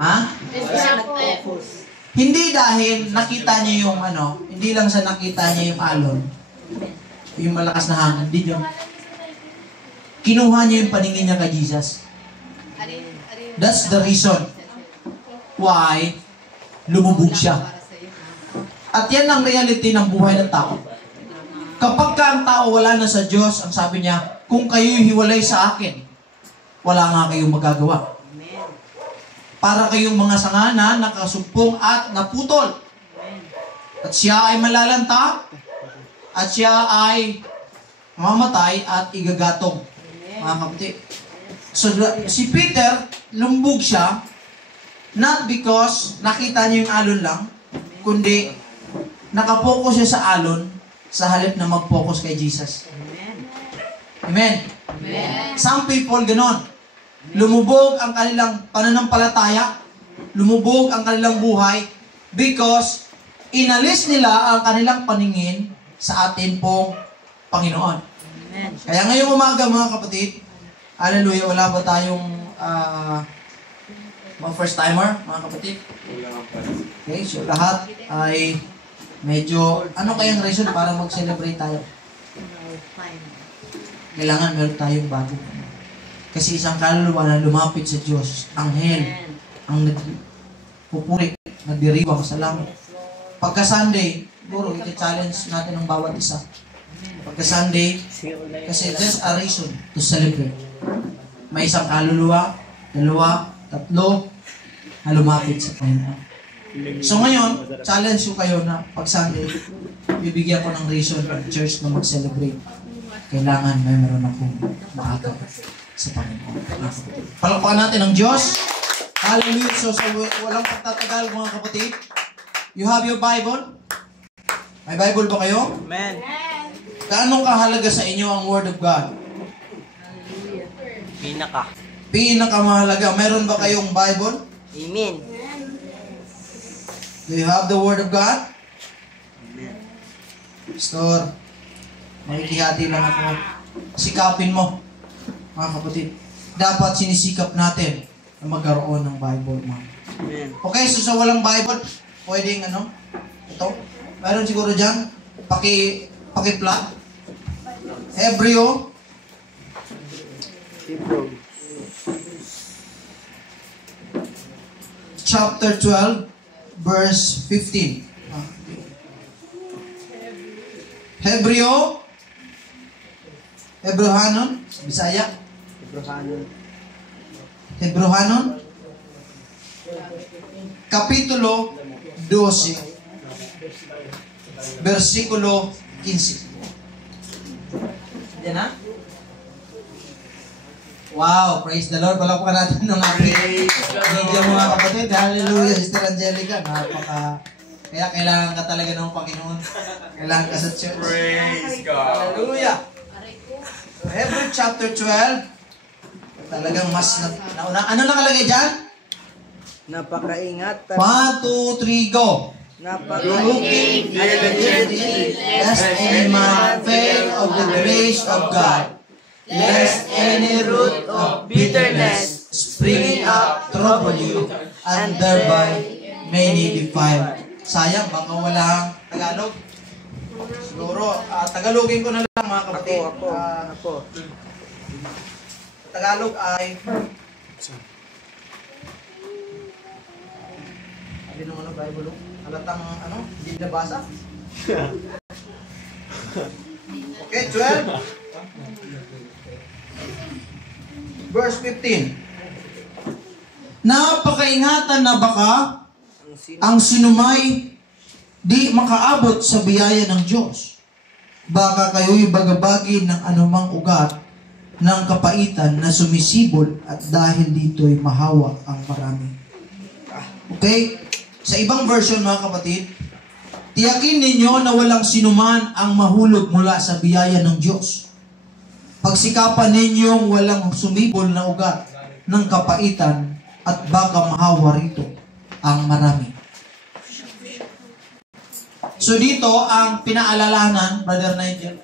Ha? Hindi dahil nakita niya yung hindi lang sa nakita niya yung alon, yung malakas na hangin, hindi yung kinuha niya yung paningin niya kay Jesus. That's the reason why lumubog siya. At yan ang reality ng buhay ng tao. Kapag ka ang tao wala na sa Diyos, ang sabi niya, kung kayo'y hiwalay sa akin, wala nga kayong magagawa. Para kayong mga sanga na nakasumpong at naputol. At siya ay malalanta, at siya ay mamatay at igagatong. Mga kapatid. So, si Peter, lumbog siya, not because nakita niya yung alon lang, kundi nakapokus siya sa alon sa halip na mag-focus kay Jesus. Amen. Amen. Some people, ganon. Lumubog ang kanilang pananampalataya, lumubog ang kanilang buhay because inalis nila ang kanilang paningin sa atin pong Panginoon. Amen. Kaya ngayong umaga mga kapatid, hallelujah, wala ba tayong mga first timer, mga kapatid? Okay, so lahat ay medyo, ano kayang reason para mag-celebrate tayo? Kailangan meron tayong bago. Kasi isang kaluluwa na lumapit sa Diyos, anghel, ang nagpupuri, nagdiriwang sa langit. Pagka Sunday, siguro, iti-challenge natin ang bawat isa. Pagka Sunday, kasi there's a reason to celebrate. May isang kaluluwa, dalawa, tatlo, na lumapit sa Panginoon. So ngayon, challenge ko kayo na pag Sunday, bibigyan ko ng reason ng church na mag-celebrate. Kailangan may meron akong maagaw sa Panginoon. Palakpakan natin ang Diyos. Hallelujah. So walang pagtatagal mga kapatid. You have your Bible? May Bible ba kayo? Amen. Gaano kahalaga sa inyo ang Word of God? Pinakamahalaga. Meron ba kayong Bible? Amen. Do you have the Word of God? Amen. Pastor, makikihati lang ako. Sikapin mo, mga kapatid. Dapat sinisikap natin na magkaroon ng Bible, mga. Amen. Okay, so sa walang Bible, pwedeng ito. Meron siguro dyan, paki-plot. Hebreo. Chapter 12, verse 15. Hebreo. Hebrehanon. Bisaya. Hebrehanon. Kapitulo 12, versikulo 15. Yan na? Wow, praise the Lord. Palakpakan natin ng ating media mga kapatid. Hallelujah, Sister Angelica. Kaya kailangan ka talaga ng Panginoon. Kailangan ka sa church. Praise God. Hallelujah. So, Hebrew chapter 12. Talagang mas nauna. Ano nakalagay dyan? Napakaingat. 1, 2, 3, go. Napakaingat. Lest any man fail of the grace of God, lest any root of bitterness springing up trouble you, and thereby many defile. Sayang, baka walang Tagalog. Siguro, Tagalogin ko na lang mga kapatid. Ako. Tagalog ay... Sabi nung Bible, halatang hindi nabasa. Okay, 12. Verse 15. Napakaingatan na baka ang sinumay di makaabot sa biyaya ng Diyos. Baka kayo'y bagabagi ng anumang ugat ng kapaitan na sumisibol at dahil dito'y mahawa ang marami. Okay? Sa ibang version mga kapatid, tiyakin ninyo na walang sinuman ang mahulog mula sa biyaya ng Diyos. Pagsikapan ninyong walang sumibol na ugat ng kapaitan at baka mahawa rito ang marami. So dito, ang pinaalalahanan, Brother Nigel,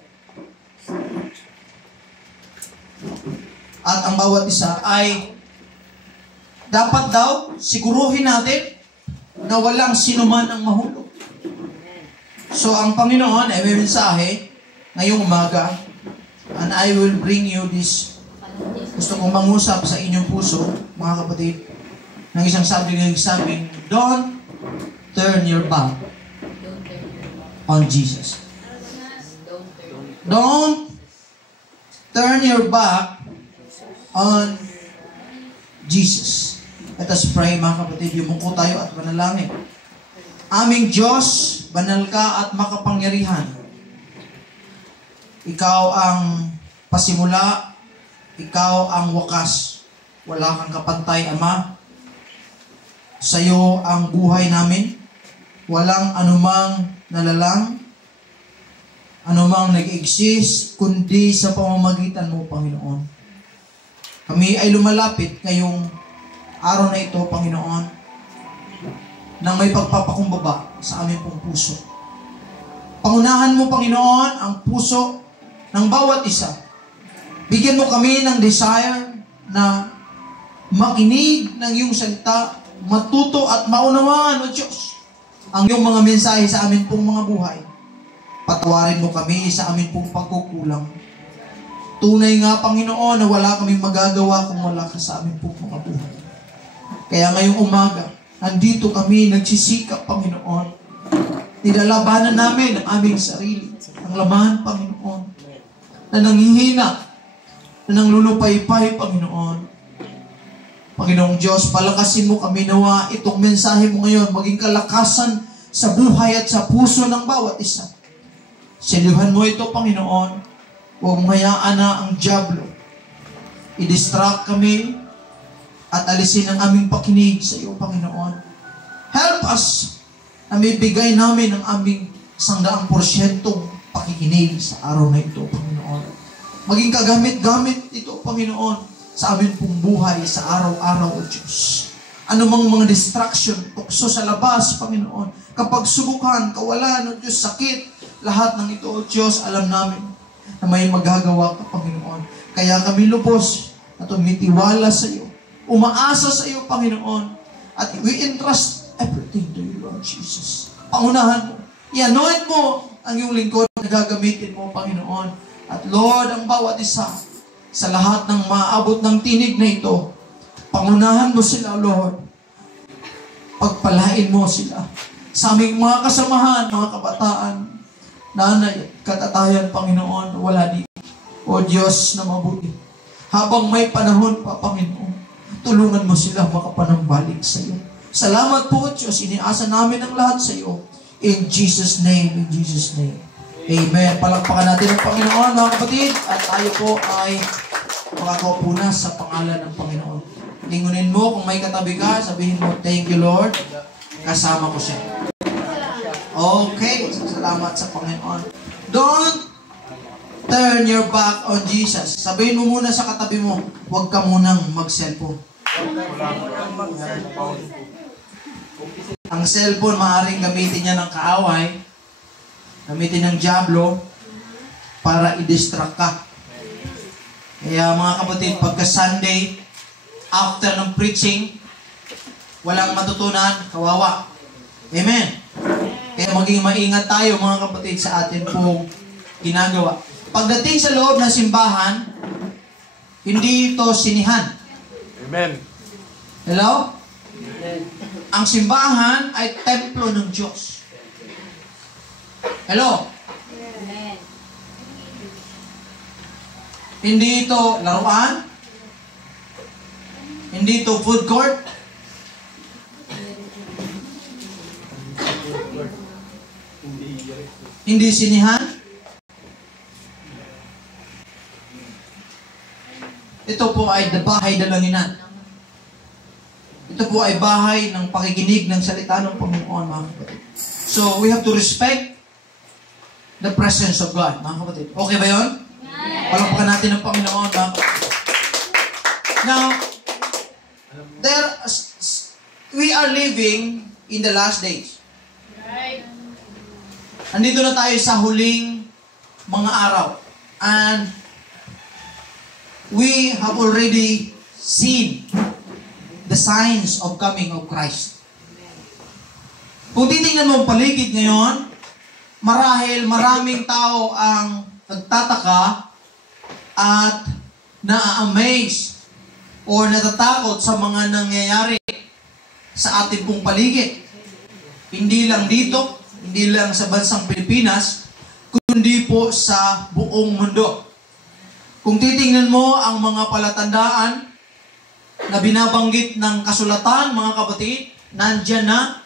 at ang bawat isa ay dapat daw siguruhin natin na walang sinuman ang mahulog. So, ang Panginoon ay may mensahe ngayong umaga, and I will bring you this. Gusto kong mangusap sa inyong puso, mga kapatid, ng isang sabing, don't turn your back on Jesus. Don't turn your back on Jesus. Let us pray, mga kapatid. Yumuko tayo at manalangin. Aming Diyos, banal ka at makapangyarihan. Ikaw ang pasimula, ikaw ang wakas. Wala kang kapantay, Ama. Sa iyo ang buhay namin. Walang anumang nalalang, anumang nag-exist, kundi sa pamamagitan mo, Panginoon. Kami ay lumalapit ngayong araw na ito, Panginoon, nang may pagpapakumbaba sa aming pong puso. Pangunahan mo, Panginoon, ang puso ng bawat isa. Bigyan mo kami ng desire na makinig ng iyong salita, matuto at maunawaan, O Diyos, ang iyong mga mensahe sa amin pong mga buhay. Patawarin mo kami sa amin pong pagkukulang. Tunay nga, Panginoon, na wala kaming magagawa kung wala ka sa amin pong mga buhay. Kaya ngayong umaga, nandito kami nagsisikap, Panginoon. Nilalabanan namin ang aming sarili, ang laman, Panginoon, na nanghihina, na nanglulupaypay, Panginoon. Panginoong Diyos, palakasin mo kami nawa itong mensahe mo ngayon, maging kalakasan sa buhay at sa puso ng bawat isa. Selyuhan mo ito, Panginoon. Huwag mo hayaan na ang dyablo i-distract kami at alisin ang aming pakinig sa iyo, Panginoon. Help us na may bigay namin ang aming 100% pakikinig sa araw na ito, Panginoon. Maging kagamit-gamit ito, Panginoon, sa amin pong buhay sa araw-araw, O Diyos. Anumang mga distraction, tukso sa labas, Panginoon, kapag subukan, kawalan, O Diyos, sakit, lahat ng ito, O Diyos, alam namin na may magagawa ka, Panginoon. Kaya kami lubos na tumitiwala sa iyo, umaasa sa iyo, Panginoon, at we entrust everything to you, Lord Jesus. Pangunahan mo, i-anoint mo ang iyong lingkod na gagamitin mo, Panginoon. At Lord, ang bawat isa, sa lahat ng maabot ng tinig na ito, pangunahan mo sila, Lord. Pagpalain mo sila. Sa aming mga kasamahan, mga kabataan, nanay, katatayan, Panginoon, wala di. O Diyos na mabuti. Habang may panahon pa, Panginoon, tulungan mo sila makapanambalik sa iyo. Salamat po, Diyos. Iniasa namin ang lahat sa iyo. In Jesus' name, in Jesus' name. Amen. Palakpakan natin ang Panginoon, mga kapatid. At tayo po ay makakaupo na sa pangalan ng Panginoon. Lingunin mo, kung may katabi ka, sabihin mo, thank you, Lord. Kasama ko siya. Okay. Salamat sa Panginoon. Don't turn your back on Jesus. Sabihin mo muna sa katabi mo, huwag ka munang mag-cellphone. Ang cellphone, maaaring gamitin niya ng kaaway, gamitin ng dyablo, para i-distract ka. Kaya mga kapatid, pagka Sunday, after ng preaching, walang matutunan, kawawa. Amen. Kaya maging maingat tayo, mga kapatid, sa atin pong ginagawa. Pagdating sa loob ng simbahan, hindi ito sinihan. Amen. Hello? Amen. Ang simbahan ay templo ng Diyos. Hello? Amen. Hindi ito laruan. Hindi ito food court. Hindi sinihan. Ito po ay bahay dalanginan. Ito po ay bahay ng pakikinig ng salita ng Panginoon, mga kapatid. So, we have to respect the presence of God, mga kapatid. Okay ba yun? Palakpakan natin ang Panginoon, mga kapatid. Now, we are living in the last days. Andito na tayo sa huling mga araw. And we have already seen the the signs of coming of Christ. Kung titingnan mo ang paligid ngayon, marahil maraming tao ang nagtataka at na-amaze or natatakot sa mga nangyayari sa ating pong paligid. Hindi lang dito, hindi lang sa bansang Pilipinas, kundi po sa buong mundo. Kung titingnan mo ang mga palatandaan na binabanggit ng kasulatan, mga kapatid, nandyan na,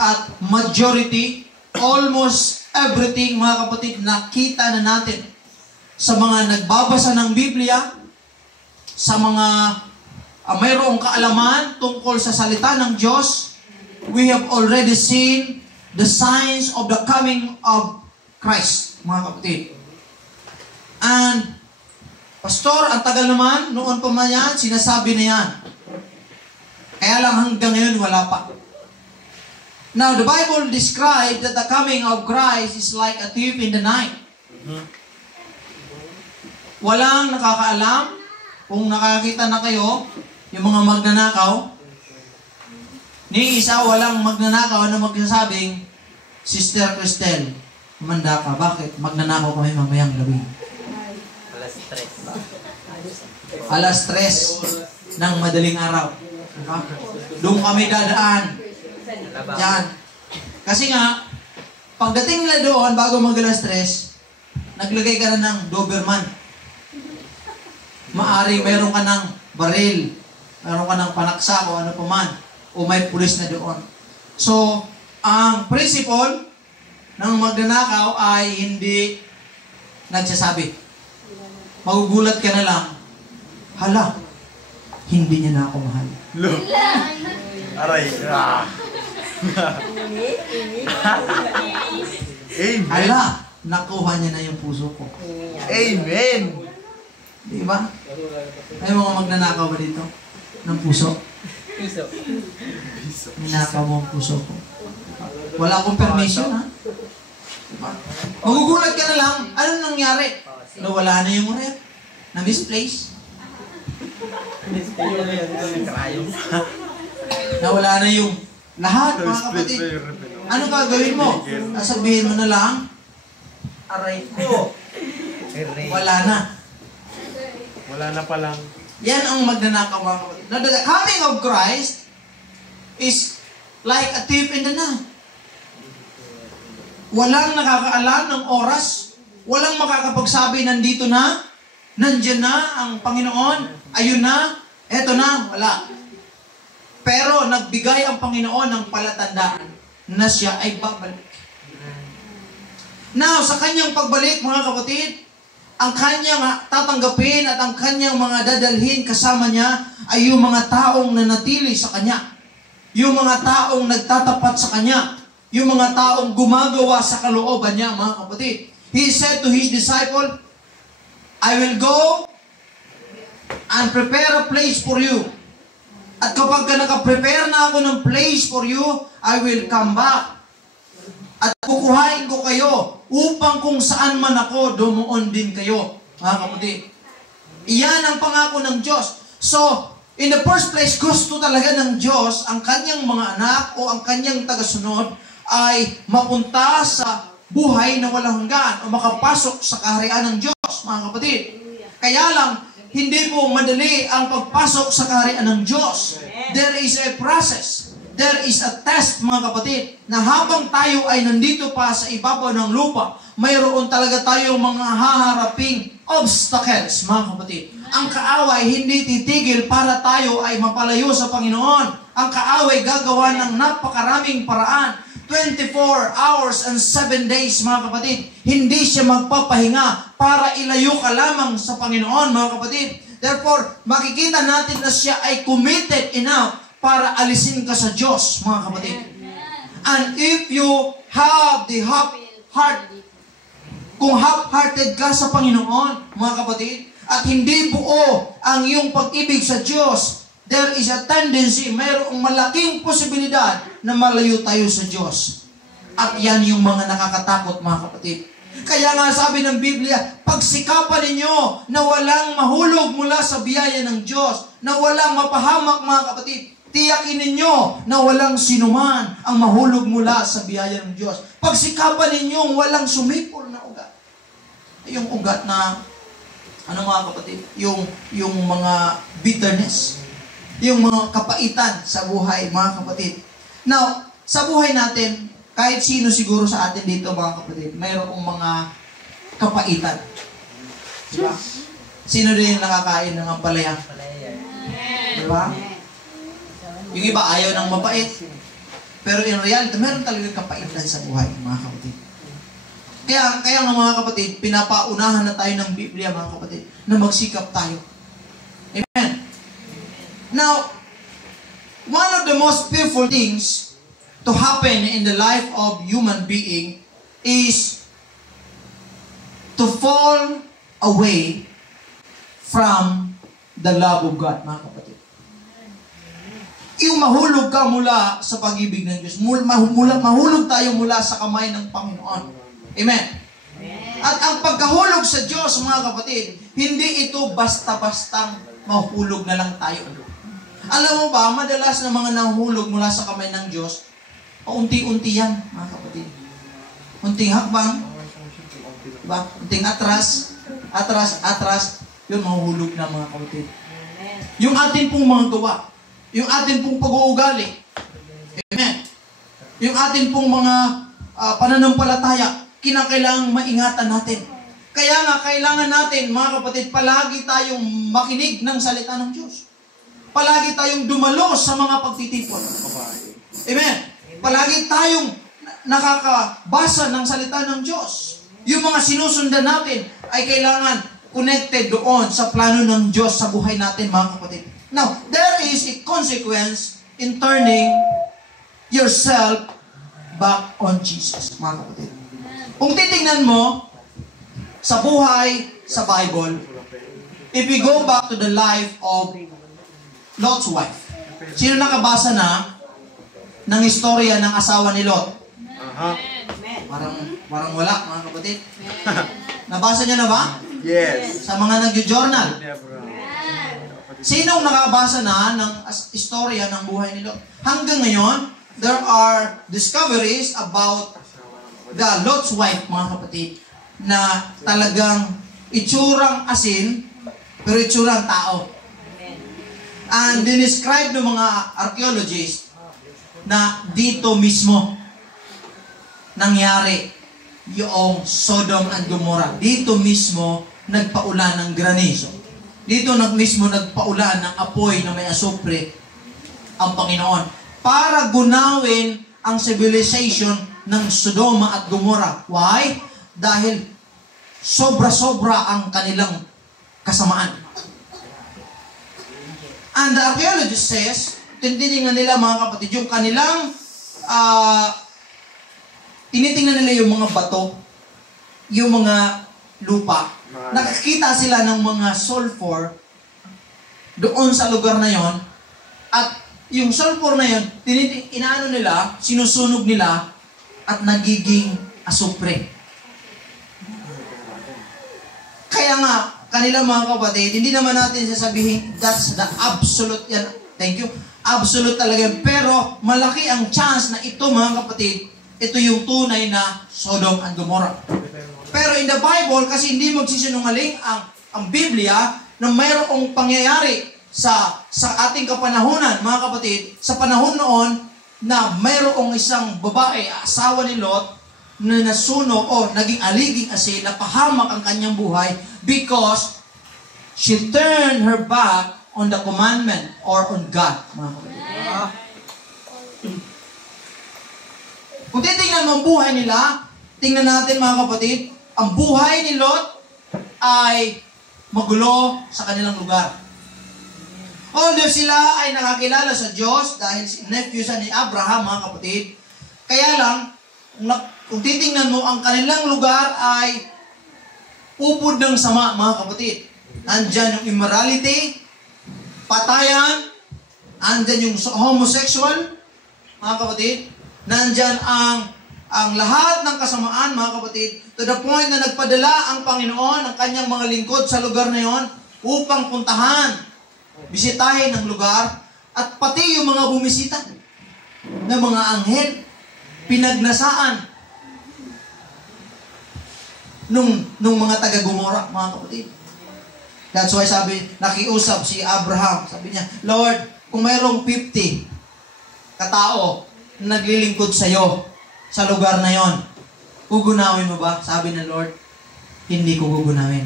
at majority, almost everything, mga kapatid, nakita na natin sa mga nagbabasa ng Biblia, sa mga mayroong kaalaman tungkol sa salita ng Diyos. We have already seen the signs of the coming of Christ, mga kapatid. And, Pastor, ang tagal naman, noon pa man yan, sinasabi na yan. Kaya lang hanggang ngayon, wala pa. Now, the Bible describes that the coming of Christ is like a thief in the night. Walang nakakaalam. Kung nakakita na kayo, yung mga magnanakaw, ni isa walang magnanakaw na magsasabing, Sister Cristel, manda ka. Bakit? Magnanakaw kami mamayang gabi. Alas 3 ng madaling araw. Doon kami dadaan. Diyan. Kasi nga, pagdating nila doon, bago mag-alas 3, naglagay ka na ng Doberman. Maari, meron ka ng baril, meron ka ng panaksa o ano pa man, o may pulis na doon. So, ang principle ng magnanakaw ay hindi nagsasabi. Magugulat ka na lang, hala, hindi niya na ako mahal. Aray. Amen. Hala, nakuha niya na yung puso ko. Amen. Di ba? Ay mga magnanakaw ba dito? Ng puso? Ninakaw mo ang puso ko. Wala akong permission, ha? Diba? Magugulat ka na lang, anong nangyari? Nawala na yung rep. Na-misplace. Nawala na yung lahat, mga kapatid. Ano gagawin mo? Sabihin mo na lang, aray ko. Wala na. Wala na palang. Yan ang magnanakaw, mga kapatid. Now, the coming of Christ is like a thief in the night. Walang nakakaalam ng oras. Walang makakapagsabi, nandito na, nandyan na ang Panginoon, ayun na, eto na, wala. Pero nagbigay ang Panginoon ng palatandaan na siya ay babalik. Now, sa kanyang pagbalik, mga kapatid, ang kanyang tatanggapin at ang kanyang mga dadalhin kasama niya ay yung mga taong nanatili sa kanya. Yung mga taong nagtatapat sa kanya. Yung mga taong gumagawa sa kalooban niya, mga kapatid. He said to his disciple, I will go and prepare a place for you. At kapag nakaprepare na ako ng place for you, I will come back. At kukuhain ko kayo upang kung saan man ako, dumuon din kayo. Mga kapatid. Iyan ang pangako ng Diyos. So, in the first place, gusto talaga ng Diyos ang kanyang mga anak o ang kanyang tagasunod ay mapunta sa buhay na walang hanggan o makapasok sa kaharian ng Diyos, mga kapatid. Kaya lang, hindi po madali ang pagpasok sa kaharian ng Diyos. There is a process. There is a test, mga kapatid, na habang tayo ay nandito pa sa ibabaw ng lupa, mayroon talaga tayong mga haharaping obstacles, mga kapatid. Ang kaaway hindi titigil para tayo ay mapalayo sa Panginoon. Ang kaaway gagawa ng napakaraming paraan. 24 hours and 7 days, mga kapatid. Hindi siya magpapahinga para ilayo ka lamang sa Panginoon, mga kapatid. Therefore, makikita natin na siya ay committed enough para alisin ka sa Diyos, mga kapatid. And if you have the heart, kung half-hearted ka sa Panginoon, mga kapatid, at hindi buo ang iyong pag-ibig sa Diyos, there is a tendency, mayroong malaking posibilidad na malayo tayo sa Diyos. At yan yung mga nakakatakot, mga kapatid. Kaya nga sabi ng Biblia, pagsikapan ninyo na walang mahulog mula sa biyaya ng Diyos, na walang mapahamak mga kapatid. Tiyakin ninyo na walang sinuman ang mahulog mula sa biyaya ng Diyos. Pagsikapan ninyo walang sumipol na ugat. Yung ugat na, ano mga kapatid? Yung mga bitterness. Yung mga kapaitan sa buhay, mga kapatid. Now, sa buhay natin, kahit sino siguro sa atin dito, mga kapatid, mayroong mga kapaitan. Diba? Sino rin nakakain ng ampalaya? Diba? Yung iba ayaw ng mapait. Pero in reality, meron talaga kapaitan sa buhay, mga kapatid. Kaya nga mga kapatid, pinapaunahan na tayo ng Biblia, mga kapatid, na magsikap tayo. Amen. Now, one of the most fearful things to happen in the life of human being is to fall away from the love of God, mga kapatid. Yung mahulog ka mula sa pag-ibig ng Diyos. Mahulog tayo mula sa kamay ng Panginoon. Amen. At ang pagkahulog sa Diyos, mga kapatid, hindi ito basta-bastang mahulog na lang tayo. Alam mo ba, madalas na mga nahulog mula sa kamay ng Diyos, unti-unti yan, mga kapatid. Unting hakbang, diba? Unting atras, yun, mahuhulog na, mga kapatid. Yung atin pong mga gawa, yung atin pong pag-uugali, amen. Yung atin pong mga pananampalataya, kinakailangang maingatan natin. Kaya nga, kailangan natin, mga kapatid, palagi tayong makinig ng salita ng Diyos. Palagi tayong dumalo sa mga pagtitipon. Amen. Palagi tayong nakakabasa ng salita ng Diyos. Yung mga sinusundan natin ay kailangan connected doon sa plano ng Diyos sa buhay natin, mga kapatid. Now, there is a consequence in turning yourself back on Jesus, mga kapatid. Kung titingnan mo sa buhay sa Bible, if we go back to the life of Lot's wife, sino nakabasa na ng istorya ng asawa ni Lot? Parang wala, mga kapatid. Nabasa niyo na ba? Yes. Sa mga nag-journal. Sinong nakabasa na ng istorya ng buhay ni Lot? Hanggang ngayon, there are discoveries about the Lot's wife, mga kapatid, na talagang itsurang asin, pero itsurang tao. And dinescribe ng mga archaeologists na dito mismo nangyari yung Sodom and Gomorrah. Dito mismo nagpaulan ng granizo. Dito mismo nagpaulan ng apoy na may asupre ang Panginoon para gunawin ang civilization ng Sodoma at Gomorrah. Why? Dahil sobra-sobra ang kanilang kasamaan. And the archaeologist says, tinitingnan nila, mga kapatid, yung kanilang tinitingnan nila yung mga bato, yung mga lupa. Nakakita sila ng mga sulfur doon sa lugar na yon. At yung sulfur na yon, inaano nila, sinusunog nila, at nagiging asupre. Kaya nga, kanila mga kapatid, hindi naman natin sasabihin, that's the absolute, yan, thank you, absolute talaga. Pero, malaki ang chance na ito, mga kapatid, ito yung tunay na Sodom and Gomorrah. Pero in the Bible, kasi hindi magsisinungaling ang Biblia na mayroong pangyayari sa ating kapanahunan, mga kapatid, sa panahon noon na mayroong isang babae, asawa ni Lot, na nasunog o naging aliging asin, napahamak ang kanyang buhay because she turned her back on the commandment or on God, mga kapatid. Kung titingnan mo ang buhay nila, tingnan natin, mga kapatid, ang buhay ni Lot ay magulo sa kanilang lugar. Although sila ay nakakilala sa Diyos dahil nephew siya ni Abraham, mga kapatid, kaya lang, kung titingnan mo, ang kanilang lugar ay upod ng sama, mga kapatid. Nandyan yung immorality, patayan, nandyan yung homosexual, mga kapatid. Nandyan ang ang lahat ng kasamaan, mga kapatid, to the point na nagpadala ang Panginoon ang kanyang mga lingkod sa lugar na yon upang puntahan, bisitahin ang lugar, at pati yung mga bumisita na mga anghel, pinagnasaan nung mga taga-Gomora, mga kapatid. That's why sabi, nakiusap si Abraham, sabi niya, Lord, kung mayroong 50 katao na naglilingkod sa'yo sa lugar na yon, gugunawin mo ba? Sabi ng Lord, hindi ko gugunawin.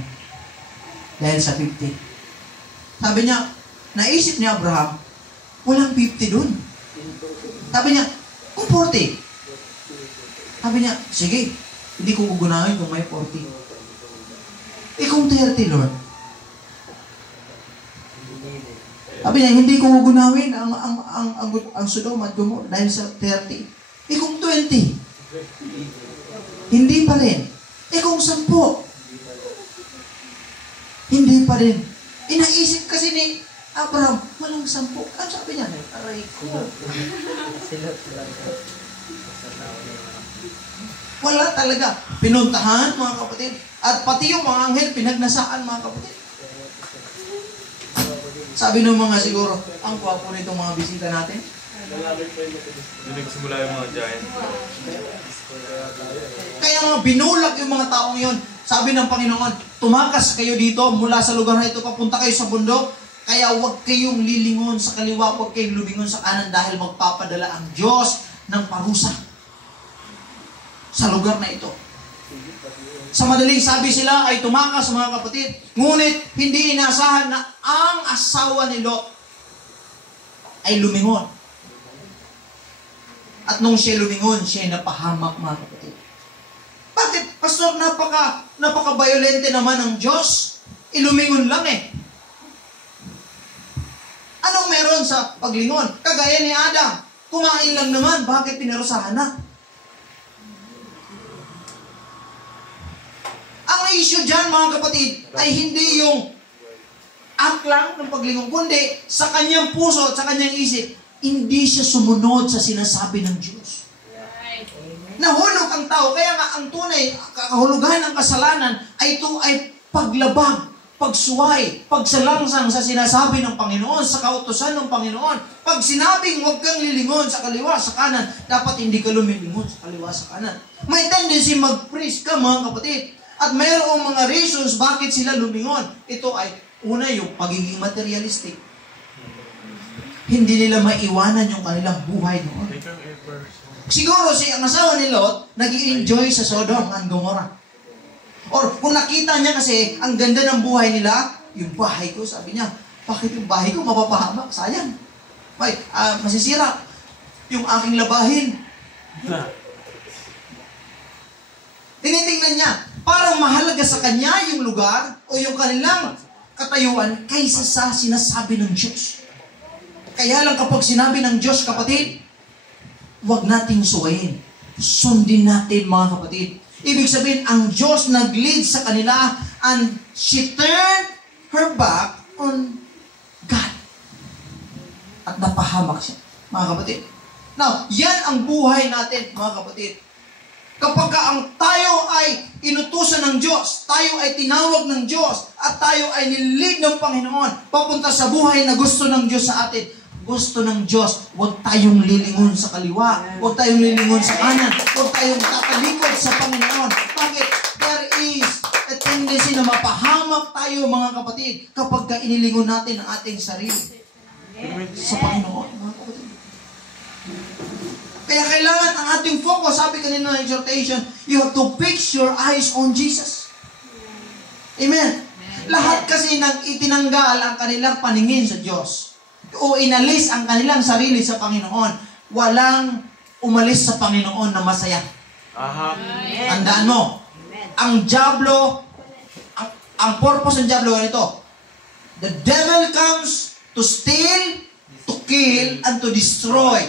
Dahil sa 50. Sabi niya, naisip ni Abraham, walang 50 dun. Sabi niya, kung 40. Sabi niya, sige, hindi ko gugunawin kung may 40. Kung 30, Lord. Sabi niya, hindi ko gugunawin ang Sodom at Gomorrah dahil sa 30. Kung 20, hindi pa rin. Kung 10, hindi pa rin. Inaisip kasi ni Abraham, walang 10. Ano sabi niya? Aray ko. Wala talaga. Pinuntahan, mga kapatid. At pati yung mga anghel, pinagnasaan, mga kapatid. Sabi ng mga siguro, ang gwapo nitong mga bisita natin. Doon nagsimula yung mga giant. Kaya mga binulag yung mga taong yon. Sabi ng Panginoon, tumakas kayo dito mula sa lugar na ito, papunta kayo sa bundok, kaya huwag kayong lilingon sa kaliwa, huwag kayong lumingon sa kanan dahil magpapadala ang Diyos ng parusa sa lugar na ito. Sa madaling sabi sila ay tumakas, mga kapatid, ngunit hindi inaasahan na ang asawa ni Lot ay lumingon. At nung siya lumingon, siya napahamak, mga kapatid. Bakit? Pastor, napaka-violente naman ng Diyos. Ilumingon lang eh. Anong meron sa paglingon? Kagaya ni Adam. Kumain lang naman, bakit pinarusahan na? Ang issue dyan, mga kapatid, ay hindi yung act lang ng paglingon, kundi sa kanyang puso at sa kanyang isip, hindi siya sumunod sa sinasabi ng Diyos. Nahulog ang tao. Kaya nga ang tunay, kahulugan ng kasalanan ay ito ay paglabag, pagsuway, pagsalangsang sa sinasabi ng Panginoon, sa kautusan ng Panginoon. Pag sinabing huwag kang lilingon sa kaliwa, sa kanan, dapat hindi ka lumilingon sa kaliwa, sa kanan. May tendency mag-freeze ka, mga kapatid. At mayroong mga reasons bakit sila lumingon. Ito ay, una, yung pagiging materialistic. Hindi nila maiwanan yung kanilang buhay noon. Siguro ang asawa ni Lot, nag-i-enjoy sa Sodom and Gomorrah. Or kung nakita niya kasi ang ganda ng buhay nila, yung bahay ko, sabi niya, bakit yung bahay ko mapapahamak? Sayang. Masisira. Yung aking labahin. Tinitingnan niya, parang mahalaga sa kanya yung lugar o yung kanilang katayuan kaysa sa sinasabi ng Diyos. Kaya lang kapag sinabi ng Diyos, kapatid, huwag nating suwayin. Sundin natin, mga kapatid. Ibig sabihin, ang Diyos nag-lead sa kanila and she turned her back on God. At napahamak siya, mga kapatid. Now, yan ang buhay natin, mga kapatid. Kapag ang tayo ay inutusan ng Diyos, tayo ay tinawag ng Diyos, at tayo ay nilid ng Panginoon, papunta sa buhay na gusto ng Diyos sa atin, gusto ng Diyos, huwag tayong lilingon sa kaliwa, huwag tayong lilingon sa kanan, huwag tayong tatalikod sa Panginoon. Bakit? There is a tendency na mapahamak tayo, mga kapatid, kapag inilingon natin ang ating sarili sa Panginoon, mga kapatid. Kaya kailangan ang ating focus, sabi kanina ng exhortation, you have to fix your eyes on Jesus. Amen. Lahat kasi nang itinanggal ang kanilang paningin sa Diyos o inalis ang kanilang sarili sa Panginoon, walang umalis sa Panginoon na masaya. Tandaan mo, ang diablo, ang purpose ng diablo ganito, the devil comes to steal, to kill, and to destroy.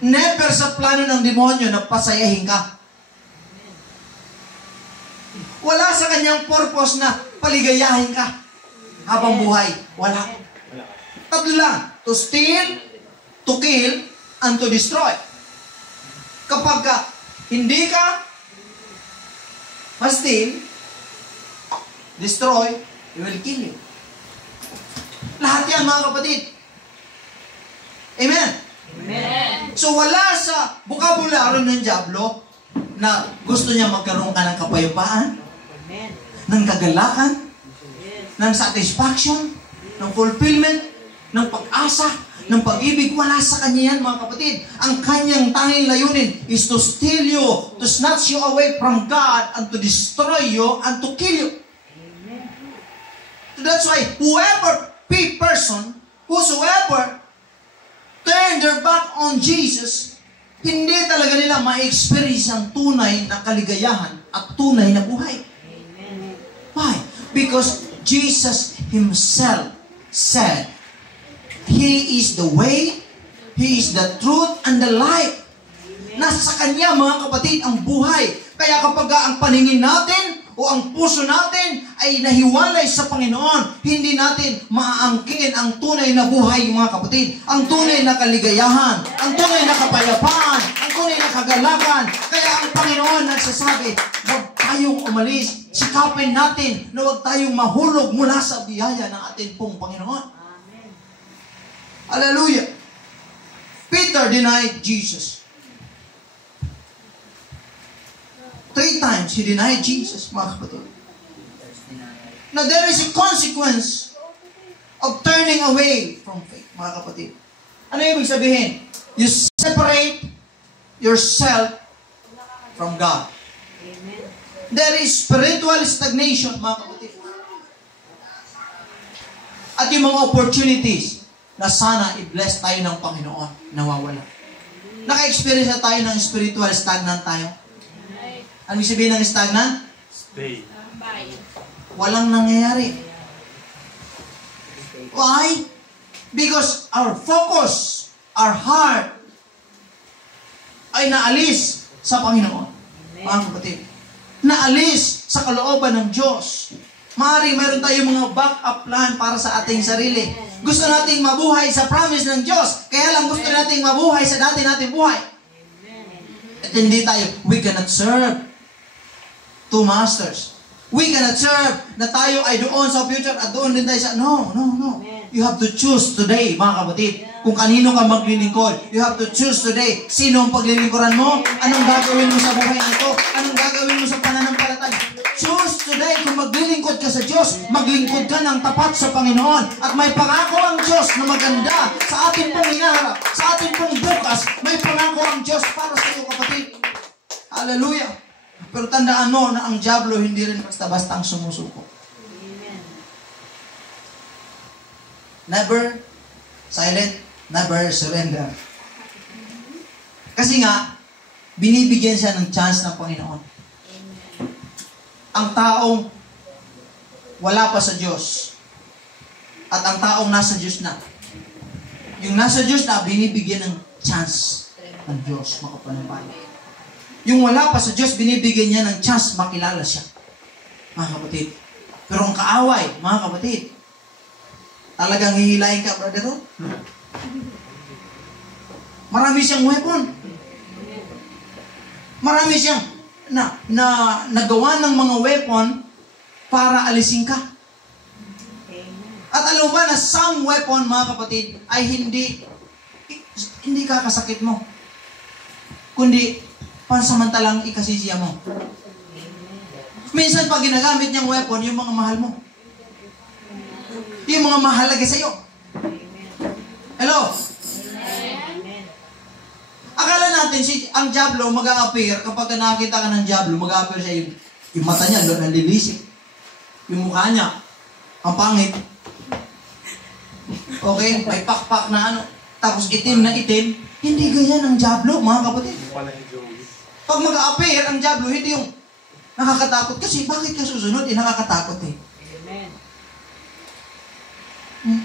Never sa plano ng demonyo na pasayahin ka. Wala sa kanyang purpose na paligayahin ka habang buhay. Wala. Tatlo lang. To steal, to kill, and to destroy. Kapag hindi ka ma-steal, destroy, he will kill you. Lahat yan, mga kapatid. Amen? Amen. So wala sa vocabulary ng Diablo na gusto niya magkaroon ka ng kapayapaan, Amen. ng kagalakan, Yes. ng satisfaction, ng fulfillment, ng pag-asa, ng pag-ibig. Wala sa kanya yan, mga kapatid. Ang kanyang tanging layunin is to steal you, to snatch you away from God, and to destroy you, and to kill you. So that's why whosoever turn their back on Jesus, hindi talaga nila ma-experience ang tunay na kaligayahan at tunay na buhay. Amen. Why? Because Jesus Himself said, He is the way, He is the truth, and the life. Nasa Kanya, mga kapatid, ang buhay. Kaya kapag ang paningin natin o ang puso natin ay nahiwalay sa Panginoon, hindi natin maaangkin ang tunay na buhay, mga kapatid. Ang tunay na kaligayahan, ang tunay na kapayapaan, ang tunay na kagalakan. Kaya ang Panginoon nagsasabi, huwag tayong umalis. Sikapin natin na huwag tayong mahulog mula sa biyaya ng ating pong Panginoon. Amen. Hallelujah! Peter denied Jesus. 3 times he denied Jesus, mga kapatid. Now there is a consequence of turning away from faith, mga kapatid. Ano ibig sabihin? You separate yourself from God. Amen. There is spiritual stagnation, mga kapatid. At yung mga opportunities na sana i-bless tayo ng Panginoon, nawawala. Naka-experience na tayo ng spiritual stagnant tayo. Ano ibig sabihin ng stagnant? Stay. Walang nangyayari. Why? Because our focus, our heart, ay naalis sa Panginoon. Mga kapatid. Naalis sa kalooban ng Diyos. Maaaring meron tayong mga back-up plan para sa ating sarili. Gusto nating mabuhay sa promise ng Diyos. Kaya lang gusto nating mabuhay sa dati nating buhay. At hindi tayo, we cannot serve 2 masters. We cannot serve na tayo ay doon sa future at doon din tayo sa... No. You have to choose today, mga kapatid. Kung kanino ka maglilingkod, you have to choose today. Sino ang paglilingkuran mo? Anong gagawin mo sa buhay nito? Anong gagawin mo sa pananampalataya? Choose today. Kung maglilingkod ka sa Diyos, maglingkod ka ng tapat sa Panginoon. At may pangako ang Diyos na maganda sa ating pong hinaharap, sa ating pong bukas. May pangako ang Diyos para sa iyo, kapatid. Hallelujah. Pero tandaan mo na ang Diablo hindi rin basta-basta ang sumusuko. Amen. Never silent, never surrender. Kasi nga, binibigyan siya ng chance ng Panginoon. Ang taong wala pa sa Diyos at ang taong nasa Diyos na. Yung nasa Diyos na, binibigyan ng chance ng Diyos makapanampay. Yung wala pa sa Diyos, binibigyan niya ng chance makilala siya. Mga kapatid. Pero ang kaaway, mga kapatid, talagang hihilahin ka, brother. Marami siyang weapon. Marami siyang nagawa ng mga weapon para alisin ka. At alam mo ba na some weapon, mga kapatid, ay hindi kakasakit mo. Kundi pansamantalang ikasisiya mo. Minsan pag ginagamit niyang weapon, yung mga mahal mo. Yung mga mahalaga sa iyo. Hello? Akala natin ang Diablo mag-a-appear kapag nakakita ka ng Diablo, mag-a-appear siya yung mata niya, nalilisik. Yung mukha niya, ang pangit. Okay? May pakpak na ano. Tapos itim na itim. Hindi ganyan ang Diablo, mga kapatid. Pag mag-a-appear ang Diablo, hindi yung nakakatakot. Kasi bakit ka susunod? Nakakatakot eh. Amen.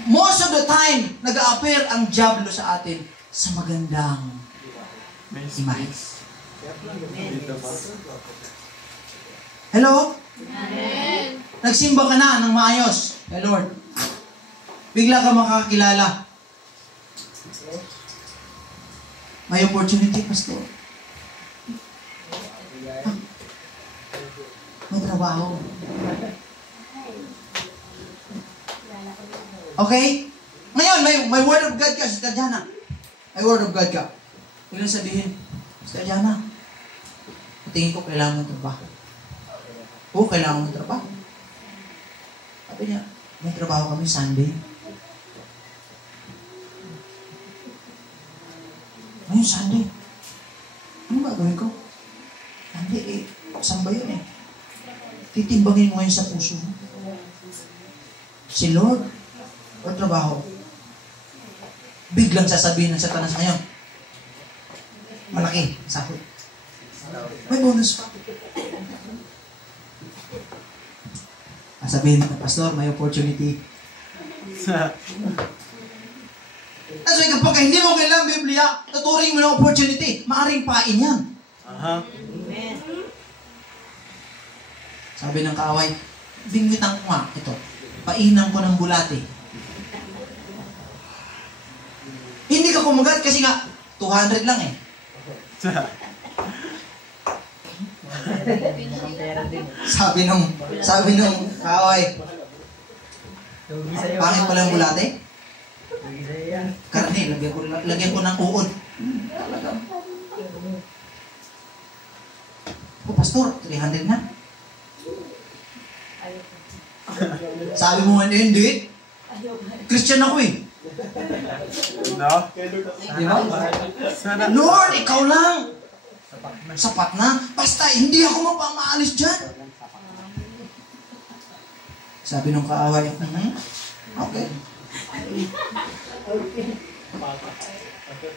Most of the time, nag-a-appear ang Diablo sa atin sa magandang imahe. Hello? Amen. Nagsimba ka na ng maayos. Hey Lord. Bigla ka makakilala. May opportunity, Pastor. May trabaho. Okay? Ngayon, may word of God ka, Sister Jana. May word of God ka. Huwag lang sabihin, Sister Jana, tingin ko kailangan mo trabaho. Oo, kailangan mo trabaho. Sabi niya, may trabaho kami Sunday. Ngayon, Sunday. Ano ba gawin ko? Sunday, saan ba yun Titimbangin mo ngayon sa puso mo. Si Lord, o trabaho. Biglang sasabihin ng Satanas ngayon, malaki, sahod. May bonus pa. Sabihin mo, Pastor, may opportunity. That's why kapag hindi mo kailangan Biblia, tuturing mo ng opportunity. Maaring pain yan. Amen. Sabi ng kaaway, bingwitan ko nga ito. Painan ko ng bulate. Hindi ka kumagat kasi nga, 200 lang Sabi nung kaaway, pangit pala ang bulate? Karne, lagyan ko ng uod. Talaga. Pastor, 300 na. Sabi mo, hindi. Christian ako No? Di ba? Lord, ikaw lang. Sapat na. Basta, hindi ako mapamaalis dyan. Sabi nung kaaway, okay.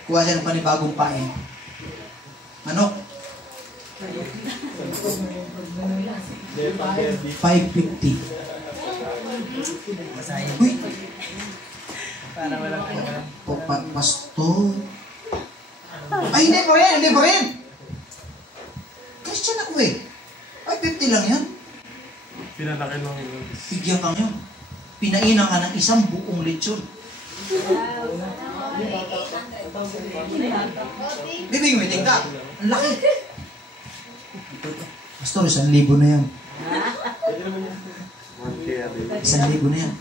Kuha siya ng panibagong pain. Manok. 550. Uy! Pastor. Ay, hindi po rin. Christian ako 550 lang yan. Pinalaki lang yun. Bigyan kang yun. Pinainan ka ng isang buong lechon. Bibing-witing ka. Ang laki. Pastor, 1,000 na yan. 1,000 na yan.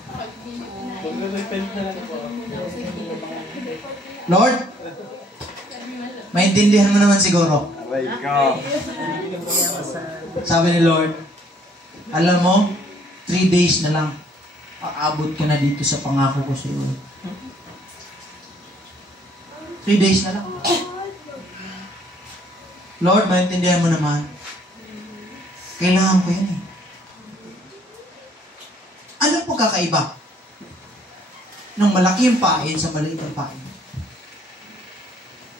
Lord, maintindihan mo naman siguro. Sabi ni Lord, alam mo, 3 days na lang, aabot ka na dito sa pangako ko sa iyo. 3 days na lang. Lord, maintindihan mo naman. Kailangan ko yan Ano po kakaiba ng malaki yung pain sa maliit ang pain?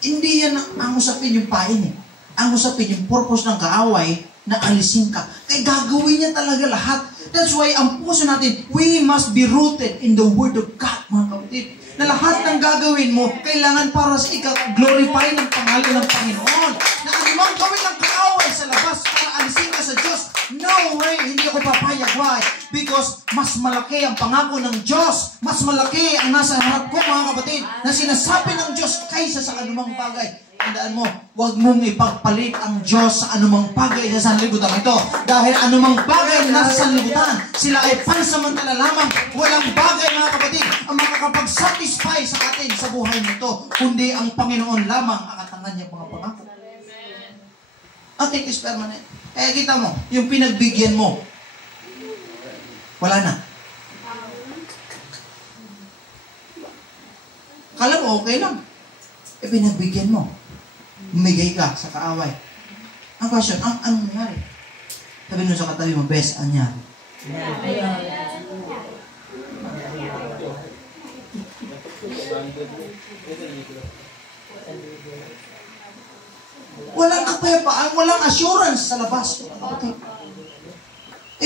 Hindi yan ang usapin yung pain Ang usapin yung purpose ng kaaway na alisin ka. Kaya gagawin niya talaga lahat. That's why ang puso natin, we must be rooted in the Word of God, mga kapatid. Na lahat ng gagawin mo, kailangan para sa glorify ng pangalan ng Panginoon. Na anumang gawin ng kaaway sa labas para alisin ka sa Diyos, no way, hindi ako papayag. Why? Because mas malaki ang pangako ng Diyos. Mas malaki ang nasa harap ko, mga kapatid, na sinasabi ng Diyos kaysa sa anumang bagay. Tandaan mo, huwag mong ipagpalit ang Diyos sa anumang bagay sa sanlibutan ito. Dahil anumang bagay na nasa sanlibutan, sila ay pansamantala lamang. Walang bagay, mga kapatid, ang makakapag-satisfy sa atin sa buhay nito, kundi ang Panginoon lamang ang katangan niya mga pangako. Nothing is permanent. Kaya kita mo, yung pinagbigyan mo, wala na. Kala mo, okay lang. Pinagbigyan mo. Umigay ka sa kaaway. Ang question, anong nangyari? Sabi nun sa katabi mo, best, anyari. Walang kapayapaan, walang assurance sa labas. Okay.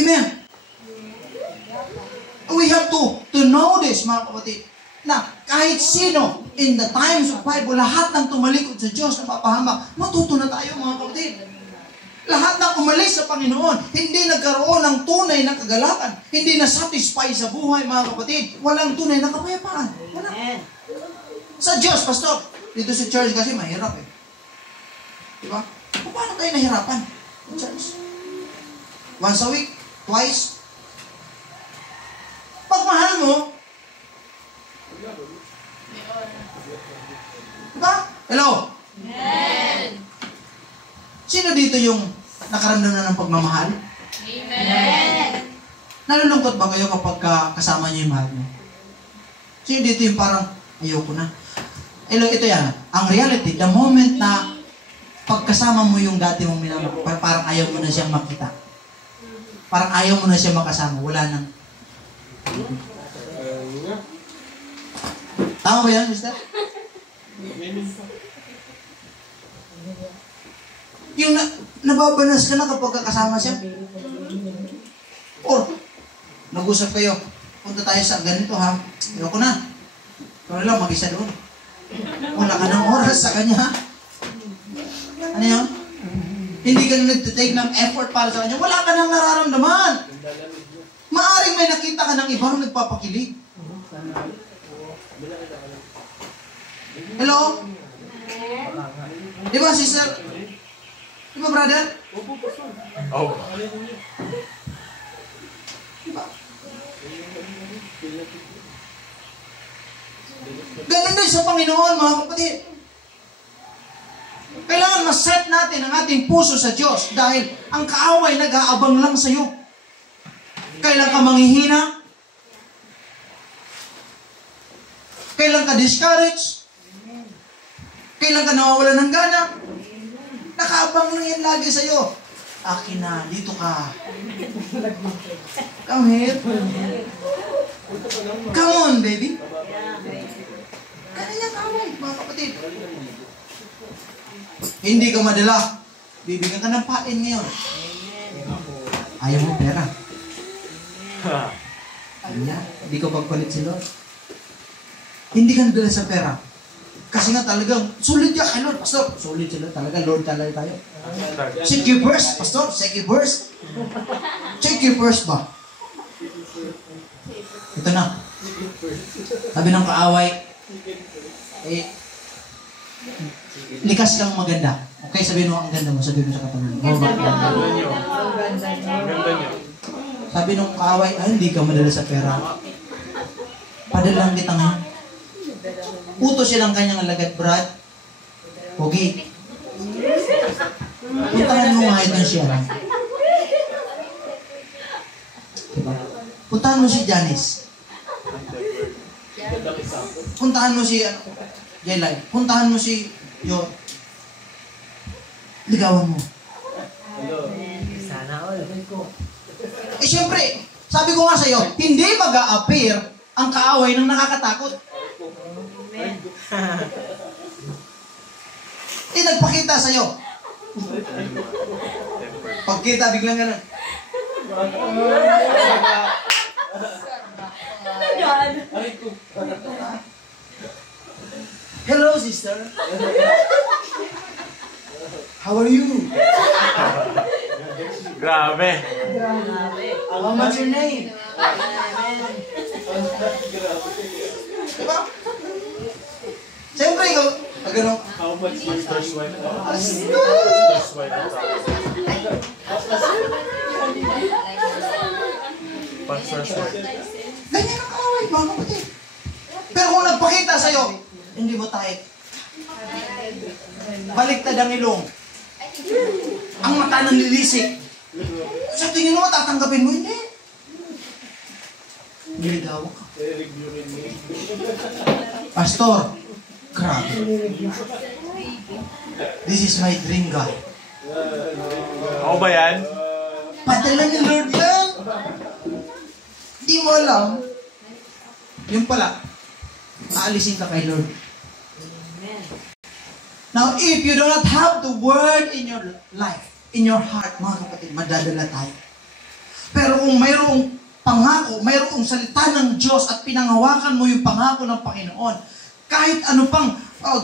Amen. We have to know this, mga kapatid, na kahit sino in the times of Bible, lahat ng tumalikod sa Diyos na papahamak, matuto na tayo, mga kapatid. Lahat ng umalis sa Panginoon, hindi nagkaroon ng tunay na kagalakan, hindi na satisfy sa buhay, mga kapatid. Walang tunay na kapayapaan. Wala. Sa Diyos, Pastor, dito sa church kasi mahirap Diba? Paano tayo nahirapan? Church. Once a week? Twice? Pag mahal mo, diba? Hello? Amen. Sino dito yung nakaramdam na ng pagmamahal? Amen. Nalulungkot ba kayo kapag kasama niyo yung mahal mo? Sino dito yung parang, ayoko na. Ito yan. Ang reality, the moment na pagkasama mo yung dati mong minamahal, parang ayaw mo na siyang makita. Parang ayaw mo na siyang makasama. Wala nang... Tama ba yan, sister? Yung nababanas ka na kapag kasama siya. Or, nag-usap kayo. Punta tayo sa ganito ha. Ayoko na. Ikaw na lang, mag-isa doon. Wala ka ng oras sa kanya. Ano yun? Hindi ka na nag-take ng effort para sa kanya. Wala ka nang nararamdaman. Maaring may nakita ka ng ibang nagpapakilig. Hello? Di ba, sister? Di ba, brother? Oh. Ganun din sa Panginoon, mga kapatid. Kailangan ma-set natin ang ating puso sa Diyos dahil ang kaaway nag-aabang lang sa iyo. Kailan ka manghihina? Kailan ka discouraged? Kailan ka nawawalan ng gana? Nakaabang lang yan lagi sa iyo. Akin na, dito ka. Come here. Come on, baby. Ganyan kaaway, mga kapatid. Hindi ka madala. Bibigyan ka ng pain ngayon. Ayaw mo pera. Ayan, hindi ko pagpalit si Lord. Hindi ka nadala sa pera. Kasi nga talagang, sulit ka kay Lord, Pastor. Sulit si Lord talaga, Lord talaga tayo. Check your purse, Pastor. Check your purse. Check your purse ba? Ito na. Sabi ng kaaway, likas kang maganda. Okay, sabihin mo ang ganda mo, sabihin mo sa katabi mo. Ang ganda niyo. Sabi nung kaaway, hindi ka madala sa pera. Padalang kita ngayon. Utos siya ng kanyang alagad, Brad. Pogi. Puntahan mo nga itong siya. Diba? Puntahan mo si Janice. Puntahan mo si Jelay. Puntahan mo si Jo. Ligawan mo. Eh syempre, sabi ko nga sa'yo, hindi mag-a-appear ang kaaway ng nakakatakot. Eh, nagpakita sa'yo. Pagkita, biglang gano'n. Hello, sister. How are you? Grabe. How much your name? Diba? Siyempre, ikaw, gano'n. How much is first wife? Pastor's wife. Ganyan ang kaaway, mga kapatid. Pero kung nagpakita sa'yo, hindi mo tayo. Baliktad ang ilong. Ang mata ng lilisik. Sa tingin mo, tatanggapin mo, hindi. Niligaw ka. Pastor, grabe. This is my dream guy. Ako ba yan? Padala ni Lord yan. Di mo alam. Yung pala, aalisin ka kay Lord. Now, if you do not have the word in your life, in your heart, mga kapatid, madadala tayo. Pero kung mayroong pangako, mayroong salita ng Diyos at pinangawakan mo yung pangako ng Panginoon, kahit ano pang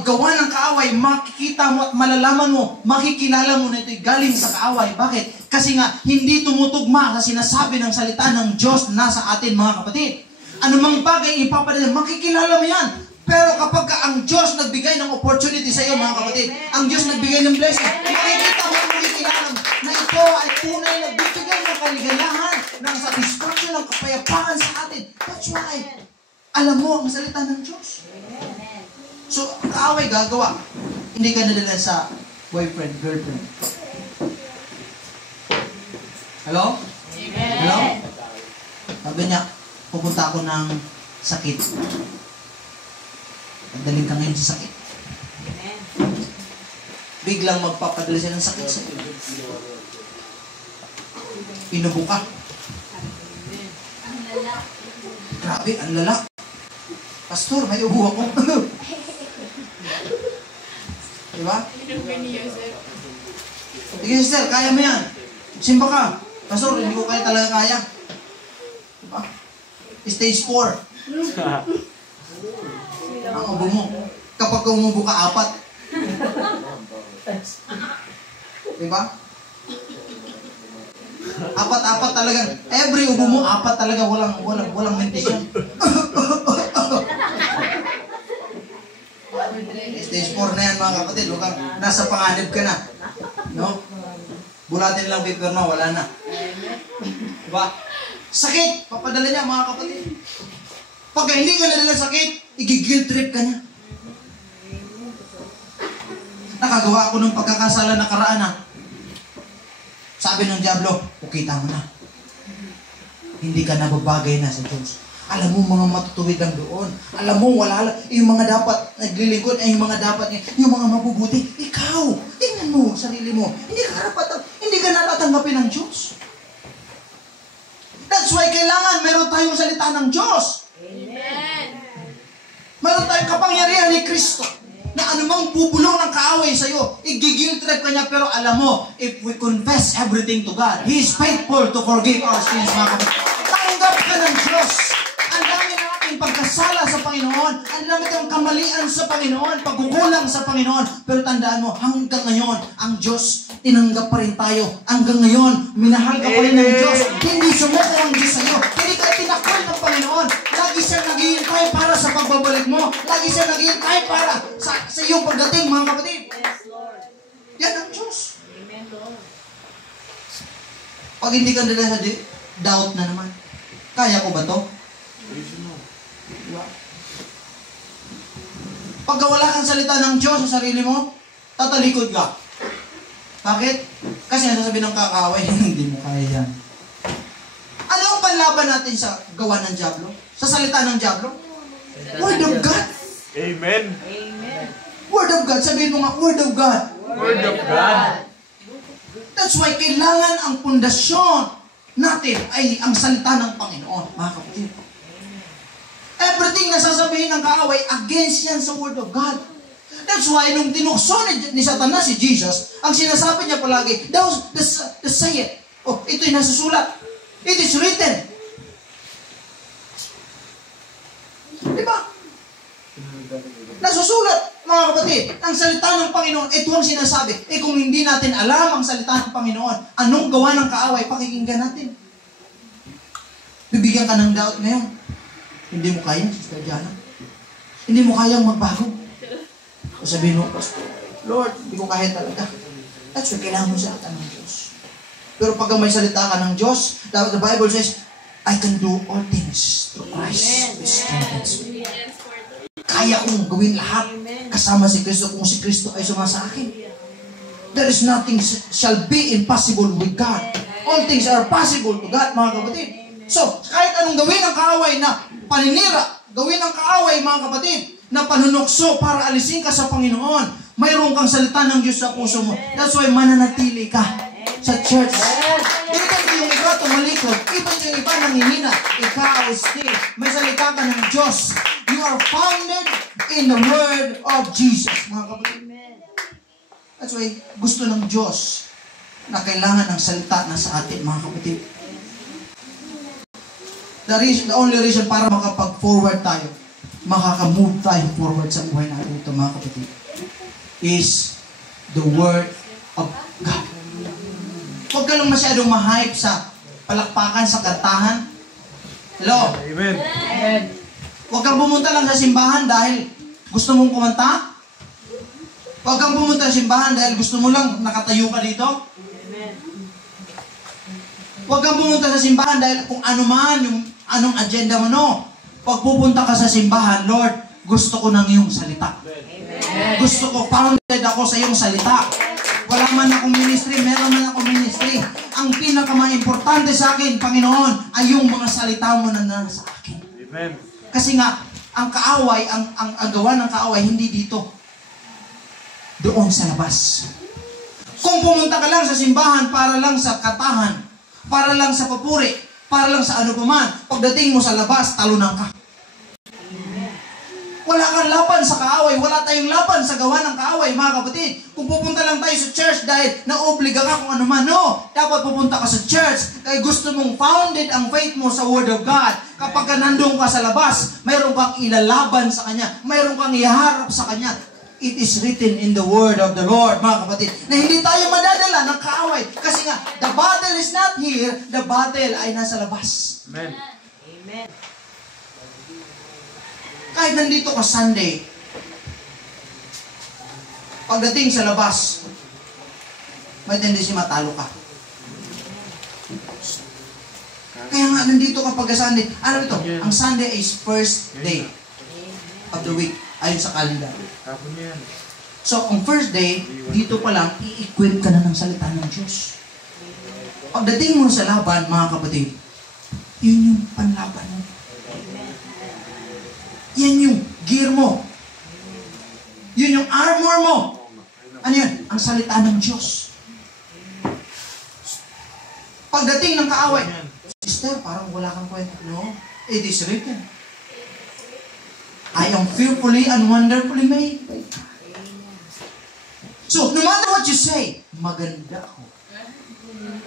gawa ng kaaway, makikita mo at malalaman mo, makikilala mo na ito'y galing sa kaaway. Bakit? Kasi nga, hindi tumutugma sa sinasabi ng salita ng Diyos na sa atin, mga kapatid. Anumang bagay ipapadala, makikilala mo yan. Pero kapag ang Diyos nagbigay ng opportunity sa iyo, mga kapatid, ang Diyos nagbigay ng blessing, makikita mo, makikilala mo na ito ay tunay na bibigay ng kaligayahan, ng satisfaction, ng kapayapaan sa atin. That's why, alam mo ang salita ng Diyos. So, ang kaaway gagawa. Hindi ka nadala sa boyfriend, girlfriend. Hello? Hello? Sabi niya, pupunta ako ng sakit. Pagdaling ka ngayon sa sakit. Biglang magpapadala siya ng sakit sa iyo. Inubo ka. Grabe, ang lala. Pastor, may ubo ako. Diba? Sige, sister, kaya mo yan. Simba ka. Pastor, hindi ko talaga kaya. Diba? Stage 4. Ang ubo mo. Kapag umubo ka, 4. Diba? 4 talaga. Every ubo mo, 4 talaga. Walang mentation. Stage 4 na yan, mga kapatid. Nasa panganib ka na. No? Bulatin lang paper na, wala na. Diba? Sakit! Papadala niya, mga kapatid. Pag hindi ka nadala sakit, i-guilt trip ka niya. Nakagawa ako ng pagkakasala nakaraan na. Sabi ng Diablo, ukita mo na. Hindi ka nababagay na sa Diyos. Alam mo mga matutuwid lang doon. Alam mo wala lang. Yung mga dapat naglilingkod, yung mga dapat, yung mga mabubuti. Ikaw, tingnan mo sarili mo. Hindi ka karapatan, hindi ka natatanggapin ng Diyos. That's why kailangan meron tayong salita ng Diyos. Amen. Meron tayong kapangyarihan ni Kristo na anumang bubulong ng kaaway sa'yo, i-guilt trip ka niya, pero alam mo, if we confess everything to God, He is faithful to forgive our sins, mga kapatid. Tanggap ka ng Diyos. Ang dami na ating pagkasala sa Panginoon, ang dami ng kamalian sa Panginoon, pagkukulang sa Panginoon, pero tandaan mo, hanggang ngayon, ang Diyos, tinanggap pa rin tayo. Hanggang ngayon, minahal ka pa rin ng Diyos. Hindi sumuko ang Diyos sa'yo. Hindi ka tinakol ng Panginoon. Lagi siya naghihintay para sa pagbabalik mo. Lagi siya naghihintay para sa iyong pagdating, mga kapatid. Yes, Lord. Yan ang Diyos. Amen, Lord. Pag hindi ka nila sa doubt na naman, kaya ko ba to? Diba? Pagka wala kang salita ng Diyos sa sarili mo, tatalikod ka. Bakit? Kasi nasasabi ng kakaway, hindi mo kaya yan. Ano ang panlaban natin sa gawa ng Diablo? Sa salita ng Diablo? Word of God. Amen. Amen. Word of God. Sabihin mo nga, Word of God. Word of God. That's why kailangan ang pundasyon natin ay ang salita ng Panginoon, mga kapatid. Everything na sasabihin ng kaaway, against yan sa Word of God. That's why nung tinukso ni Satanas si Jesus, ang sinasabi niya palagi, the say it. Oh, ito'y nasusulat. It is written. Diba? Nasusulat, mga kapatid. Ang salita ng Panginoon, ito ang sinasabi. Kung hindi natin alam ang salita ng Panginoon, anong gawa ng kaaway, pakikinggan natin. Bibigyan ka ng doubt ngayon. Hindi mo kaya, Sister Diana. Hindi mo kayang magbago. O sabihin mo, Pastor, Lord, hindi ko kaya talaga. That's why kailangan mo salita ng Diyos. Pero pag may salita ka ng Diyos, the Bible says, I can do all things through Christ who strengthens me. Kaya kong gawin lahat kasama si Kristo kung si Kristo ay sumasa akin. There is nothing shall be impossible with God. All things are possible to God, mga kapatid. So, kahit anong gawin ng kaaway na paninira, gawin ng kaaway, mga kapatid, na panunokso para alisin ka sa Panginoon, mayroon kang salita ng Diyos sa puso mo. That's why mananatili ka sa church. Even yung iba tumalikod, even yung iba nanghihina, ikaw still, may salita ka ng Diyos. You are founded in the Word of Jesus, mga kapatid. That's why gusto ng Diyos na kailangan ng salita na sa atin, mga kapatid. The only reason para makapag-forward tayo, makaka-move tayo forward sa buhay natin ito, mga kapatid, is the Word of God. Huwag ka lang masyadong ma-hype sa palakpakan, sa kantahan. Hello? Amen. Amen. Huwag kang pumunta lang sa simbahan dahil gusto mong kumanta. Huwag kang pumunta sa simbahan dahil gusto mo lang nakatayo ka dito. Amen. Huwag kang pumunta sa simbahan dahil kung ano man, yung anong agenda mo, no. Pag pupunta ka sa simbahan, Lord, gusto ko ng iyong salita. Amen. Gusto ko, founded ako sa iyong salita. Wala man akong ministry, meron man akong ministry. Ang pinaka-importante sa akin, Panginoon, ay yung mga salita mo na nasa akin. Amen. Kasi nga, ang kaaway, ang gawa ng kaaway, hindi dito. Doon sa labas. Kung pumunta ka lang sa simbahan para lang sa katahan, para lang sa papuri, para lang sa ano paman, pagdating mo sa labas, talunan ka. Wala kang laban sa kaaway, wala tayong laban sa gawa ng kaaway, mga kapatid. Kung pupunta lang tayo sa church dahil naobliga ka kung ano man, no. Dapat pupunta ka sa church kaya gusto mong founded ang faith mo sa Word of God. Kapag ka nandun ka sa labas, mayroon kang ilalaban sa Kanya, mayroon kang iharap sa Kanya. It is written in the Word of the Lord, mga kapatid, na hindi tayo madadala ng kaaway. Kasi nga, the battle is not here, the battle ay nasa labas. Amen. Amen. Kahit nandito ka Sunday, pagdating sa labas, may tendency matalo ka. Kaya nga, nandito ka pagka Sunday. Ano ito? Ang Sunday is first day of the week, ayon sa calendar. So, ang first day, dito pa lang, i-equip ka na ng salita ng Diyos. Pagdating mo sa laban, mga kapatid, yun yung panlaban mo. Yan yung gear mo. Yun yung armor mo. Ano yun? Ang salita ng Diyos. Pagdating ng kaaway, sister, parang wala kang kwenta. No, it is written. I am fearfully and wonderfully made. So, no matter what you say, maganda ako.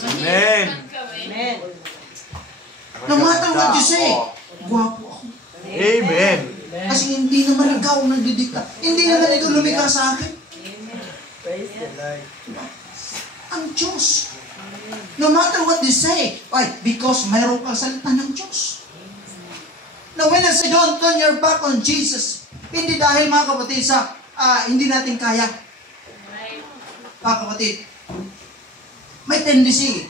Amen. Amen. No matter what you say, gwapo ako. Amen. Kasi hindi naman ikaw ang nagdidikta. Hindi naman ito lumikha sa akin. Praise the Lord. Ang Diyos. No matter what they say. Why? Because mayroon kang salita ng Diyos. Now, when I say don't turn your back on Jesus, hindi dahil, mga kapatid, sa hindi natin kaya. Mga kapatid, may tendency.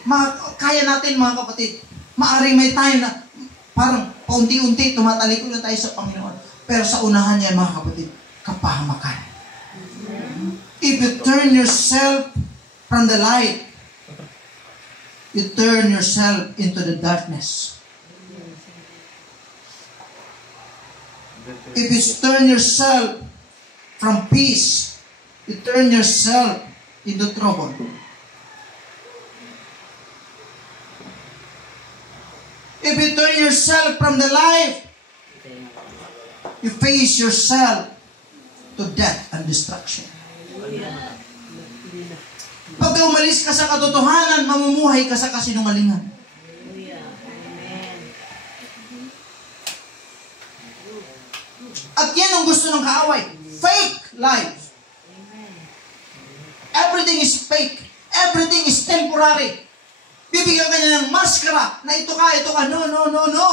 Kaya natin, mga kapatid. Maaring may time na parang paunti-unti tumatalikod na tayo sa Panginoon. Pero sa unahan niya, mga kapatid, kapahamakan. If you turn yourself from the light, you turn yourself into the darkness. If you turn yourself from peace, you turn yourself into trouble. If you turn yourself from the life, you face yourself to death and destruction. Pag umalis ka sa katotohanan, mamumuhay ka sa kasinungalingan. At yan ang gusto ng kaaway. Fake life. Everything is fake. Everything is temporary. Bibigyan ka niya ng maskara na ito ka. No, no, no, no.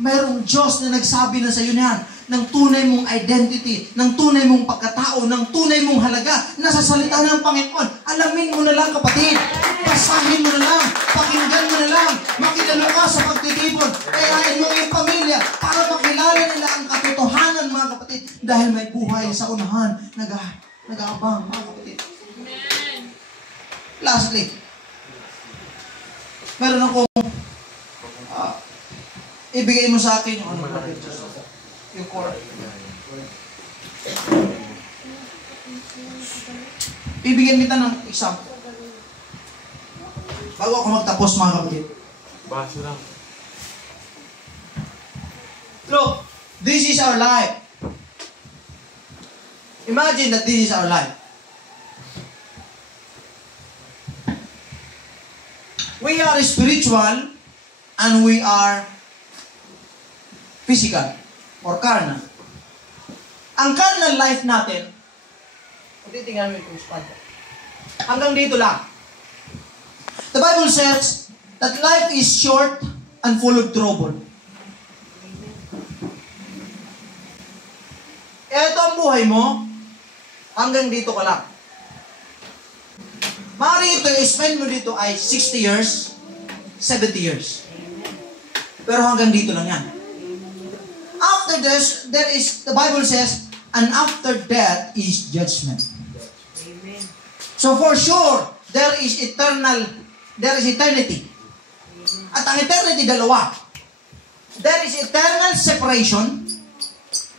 Mayroong Diyos na nagsabi na sa iyo niyan ng tunay mong identity, ng tunay mong pagkatao, ng tunay mong halaga na sa salita ng Panginoon. Alamin mo na lang, kapatid. Basahin mo na lang. Pakinggan mo na lang. Makilala ka sa pagtitipon. Kayahin mo yung pamilya para makilala nila ang katotohanan, mga kapatid. Dahil may buhay sa unahan. Nag-aabang, mga kapatid. Lastly, meron akong ibigay mo sa akin yung ano natin. Yung core. Bibigyan kita ng example. Bago ako magtapos, mga kapatid. Basa lang. Look, this is our life. Imagine that this is our life. We are spiritual and we are physical or carnal. Ang carnal life natin, tingnan mo yung spot. Hanggang dito lang. The Bible says that life is short and full of trouble. Ito ang buhay mo, hanggang dito ka lang. Maaari ito, spend mo dito ay 60 years, 70 years. Pero hanggang dito lang yan. After this, the Bible says, and after death is judgment. Amen. So for sure, there is eternity. At ang eternity, dalawa. There is eternal separation,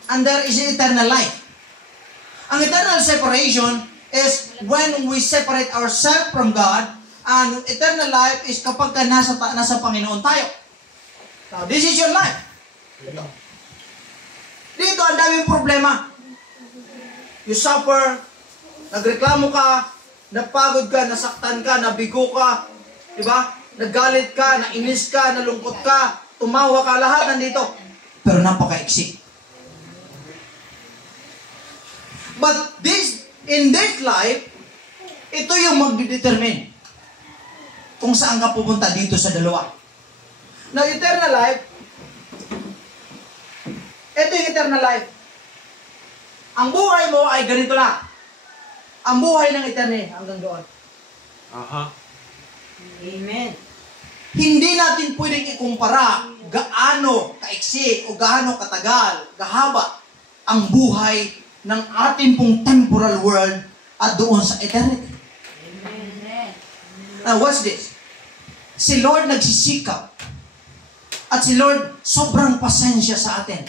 and there is eternal life. Ang eternal separation is when we separate ourselves from God, and eternal life is kapag nasa Panginoon tayo. Now, this is your life. Dito, ang daming problema. You suffer, nagreklamo ka, napagod ka, nasaktan ka, nabigo ka, di ba? Nagalit ka, nainis ka, nalungkot ka, tumawa ka, lahat nandito. Pero napaka-iksi. But in this life, ito yung mag-determine kung saan ka pupunta dito sa dalawa. Now, eternal life, ito yung eternal life. Ang buhay mo ay ganito lang. Ang buhay ng eternity hanggang doon. Aha. Amen. Hindi natin pwedeng ikumpara gaano kaiksi o gaano katagal, gahaba ang buhay ng ating pong temporal world at doon sa eternity. Amen. Now, watch this. Si Lord nagsisikap at si Lord sobrang pasensya sa atin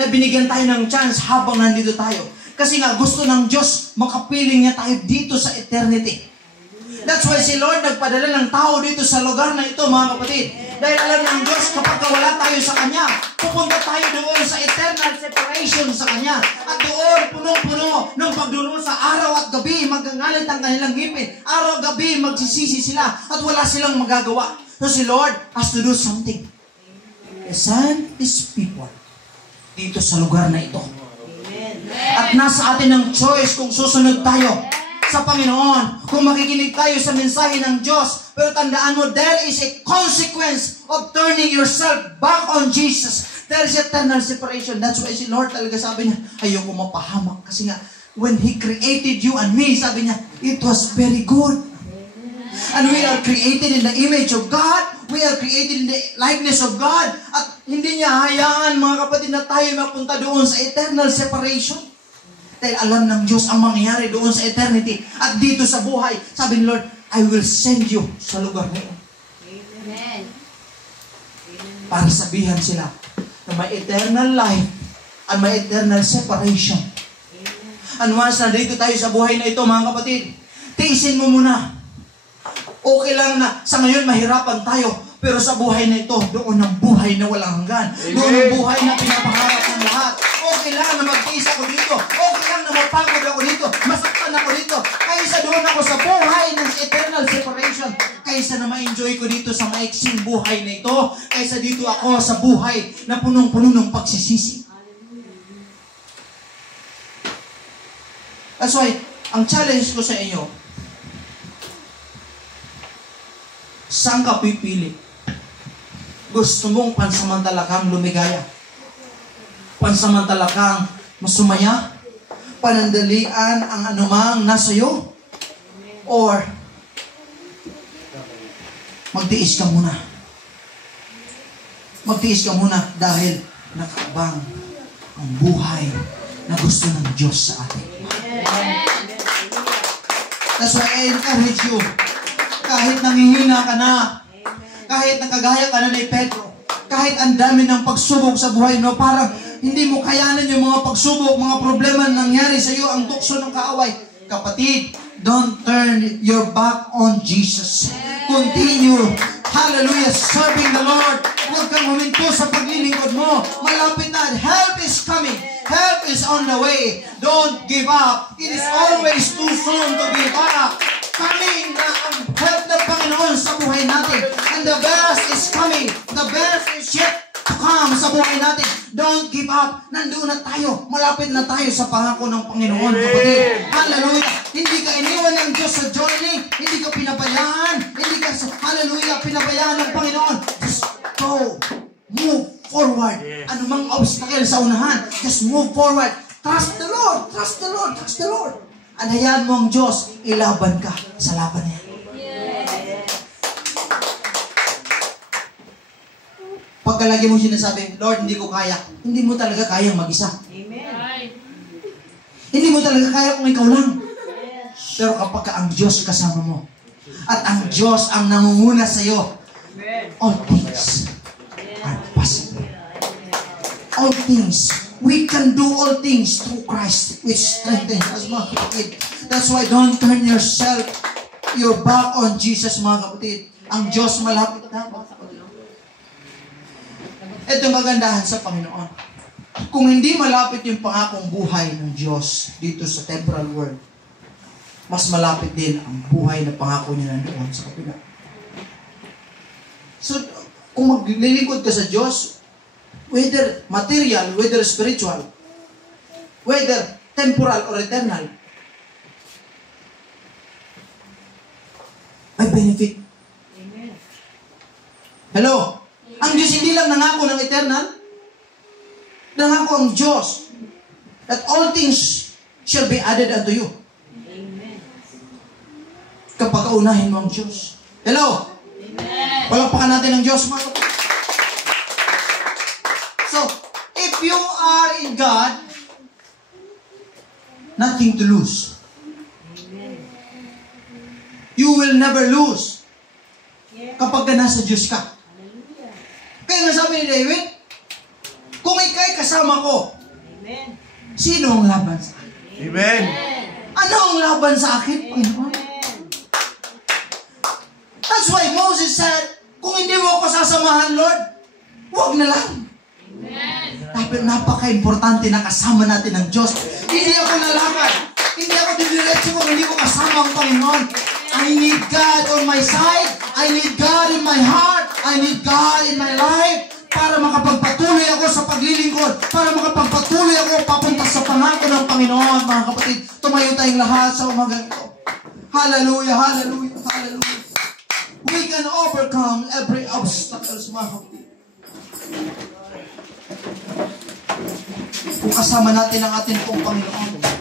na binigyan tayo ng chance habang nandito tayo. Kasi nga gusto ng Diyos makapiling niya tayo dito sa eternity. That's why si Lord nagpadala ng tao dito sa lugar na ito, mga kapatid. Dahil alam ng Diyos, kapag wala tayo sa Kanya, pupunta tayo doon sa eternal separation sa Kanya. At doon, punong-puno, nung pagdurusa, araw at gabi, magangalit ang kanilang ngipin. Araw at gabi, magsisisi sila at wala silang magagawa. So si Lord has to do something. He sent His people dito sa lugar na ito. Amen. At nasa atin ang choice kung susunod tayo sa Panginoon, kung makikinig tayo sa mensahe ng Diyos. Pero tandaan mo, there is a consequence of turning yourself back on Jesus. There is eternal separation. That's why si Lord talaga sabi niya, ayoko mapahamak. Kasi nga, when He created you and me, sabi niya, it was very good. And we are created in the image of God. We are created in the likeness of God. At hindi niya hayaan, mga kapatid, na tayo mapunta doon sa eternal separation. Dahil alam ng Diyos ang mangyayari doon sa eternity. At dito sa buhay, sabi ni Lord, I will send you sa lugar na yun. Amen. Para sabihan sila na may eternal life and may eternal separation. And once na dito tayo sa buhay na ito, mga kapatid, tiisin mo muna. Okay lang na sa ngayon mahirapan tayo, pero sa buhay na ito, doon ang buhay na walang hanggan. Doon ang buhay na pinapangarap ng lahat. Okay lang na magtiis ako dito. Okay lang na mapagod ako dito. Masaktan ako dito. Kaysa doon ako sa buhay ng eternal separation. Kaysa na ma-enjoy ko dito sa maiksing buhay na ito. Kaysa dito ako sa buhay na punong-puno ng pagsisisi. That's why, ang challenge ko sa inyo, saan ka pipili? Gusto mong pansamantala kang lumigaya? Pansamantala kang masumaya? Panandalian ang anumang nasa iyo? Or magtiis ka muna? Magtiis ka muna dahil nakaabang ang buhay na gusto ng Diyos sa atin. That's why I encourage you, kahit nangihina ka na, kahit nakagaya ka na ni Pedro, kahit ang dami ng pagsubok sa buhay mo, parang hindi mo kayanan yung mga pagsubok, mga problema na nangyari sa iyo, ang tukso ng kaaway. Kapatid, don't turn your back on Jesus. Continue, hallelujah, serving the Lord. Huwag kang huminto sa paglilingkod mo. Malapit na, help is coming. Help is on the way. Don't give up. It is always too soon to give up. Coming na ang help ng Panginoon sa buhay natin. And the best is coming. The best is yet to come sa buhay natin. Don't give up. Nandoon na tayo. Malapit na tayo sa pangako ng Panginoon, kapatid. Hallelujah. Hindi ka iniwan ng Diyos sa journey. Hindi ka pinabayaan. Hindi ka, hallelujah, pinabayaan ng Panginoon. Just go. Move forward. Anumang obstacle sa unahan, just move forward. Trust the Lord. Trust the Lord. Trust the Lord. At hayaan mo ang Diyos, ilaban ka sa laban niya. Kapag lagi mo sinasabi, Lord, hindi ko kaya, hindi mo talaga kayang mag-isa. Amen. Right. Hindi mo talaga kaya kung ikaw lang. Yes. Pero kapag ang Diyos kasama mo, at ang Diyos ang nangunguna sa iyo, Amen. all things are possible. All things. We can do all things through Christ, which strengthens us, mga kapatid. That's why don't turn your back on Jesus, mga kapatid. Ang Diyos malapit na, mga kapatid. Ito magandahan sa Panginoon. Kung hindi malapit yung pangakong buhay ng Diyos dito sa temporal world, mas malapit din ang buhay na pangako niya nandoon sa kapila. So, kung maglilingkod ka sa Diyos, whether material, whether spiritual, whether temporal or eternal, may benefit. Amen. Hello? Ang Diyos hindi lang nangako ng eternal, nangako ang Diyos that all things shall be added unto you. Amen. Kapag kaunahin mo ang Diyos. Hello? Amen. Palakpakan natin ang Diyos, mga kapatid. So, if you are in God, nothing to lose. Amen. You will never lose Yes. kapag ka nasa Diyos ka. Hallelujah. Kaya nga sabi ni David, kung ikay kasama ko, Amen. sino ang laban sa akin? Amen. Ano ang laban sa akin, Panginoon? Amen. That's why Moses said, kung hindi mo ako sasamahan, Lord, huwag na lang. Amen. Dapat napaka-importante na kasama natin ang Diyos. Hindi ako lalakad. Hindi ako didiretso kung hindi ko kasama ang Panginoon. I need God on my side. I need God in my heart. I need God in my life para makapagpatuloy ako sa paglilingkod, para makapagpatuloy ako papunta sa pangako ng Panginoon, mga kapatid. Tumayo tayong lahat sa umagang ito. Hallelujah, hallelujah, hallelujah. We can overcome every obstacle, mga kapatid. Kung kasama natin ang ating pong Panginoon.